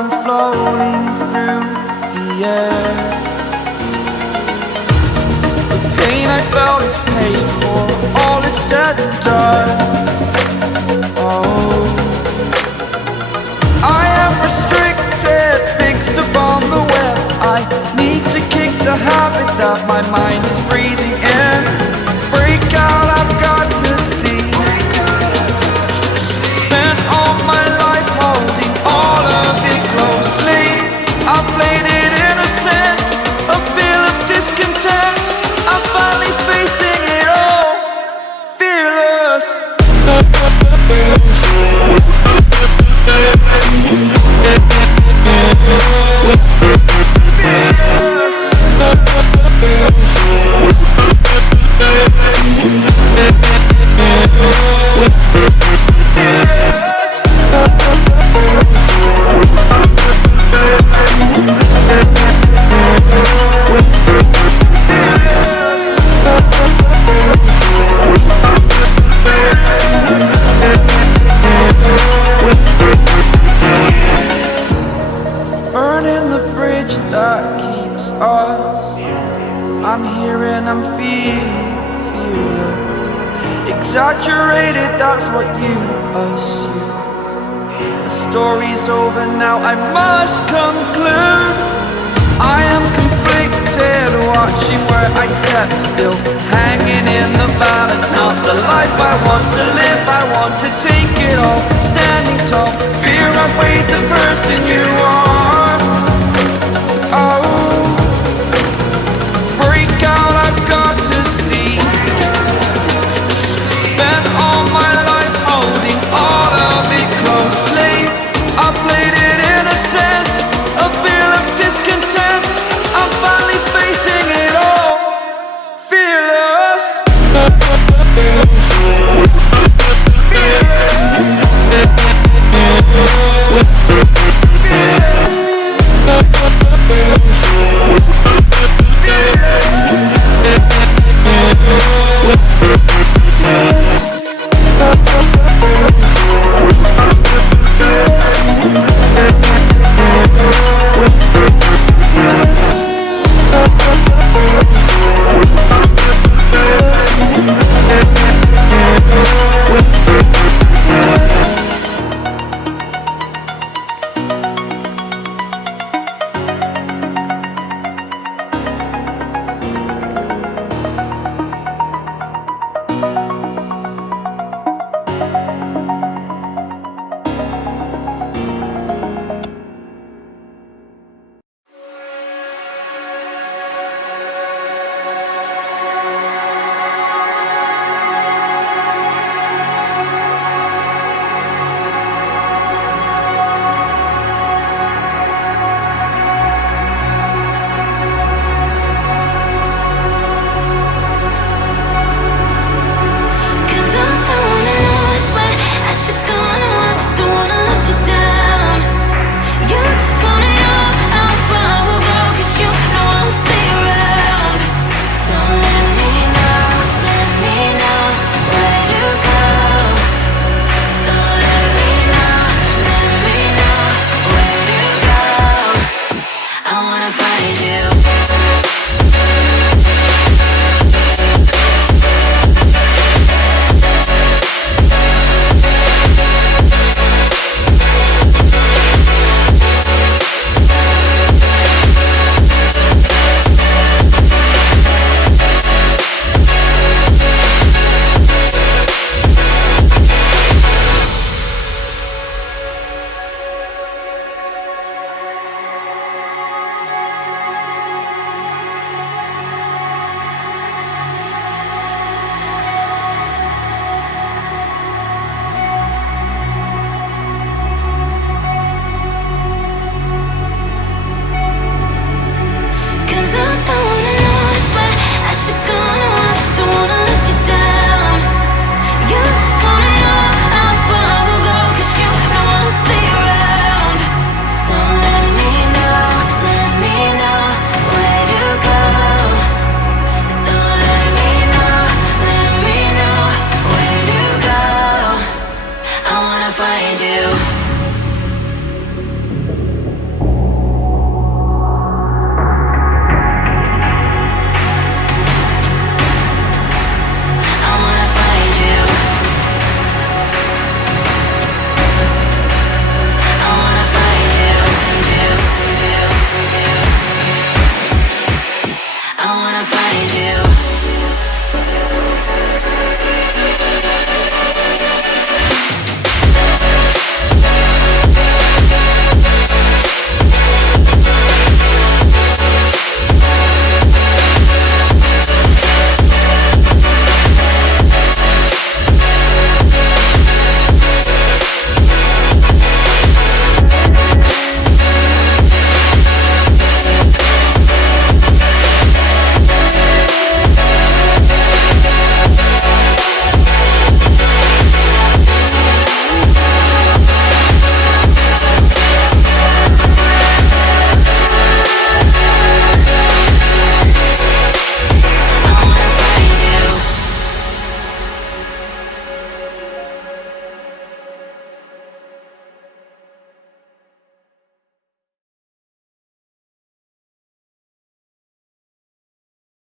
I'm floating through the air. The pain I felt is paid for, all is said and done. Oh, I am restricted, fixed upon the web. I need to kick the habit that my mind is breathing in. Break out, I've got to see. Spent all my life holding all of it closely. I played it innocent, a feel of discontent. I'm finally facing it all, fearless. Burning the bridge that keeps us. I'm here and I'm feeling fearless. Exaggerated, that's what you assume. The story's over now, I must conclude. I am conflicted, watching where I step still, hanging in the balance. Not the life I want to live, I want to take it all. Standing tall, fear I weighed the person you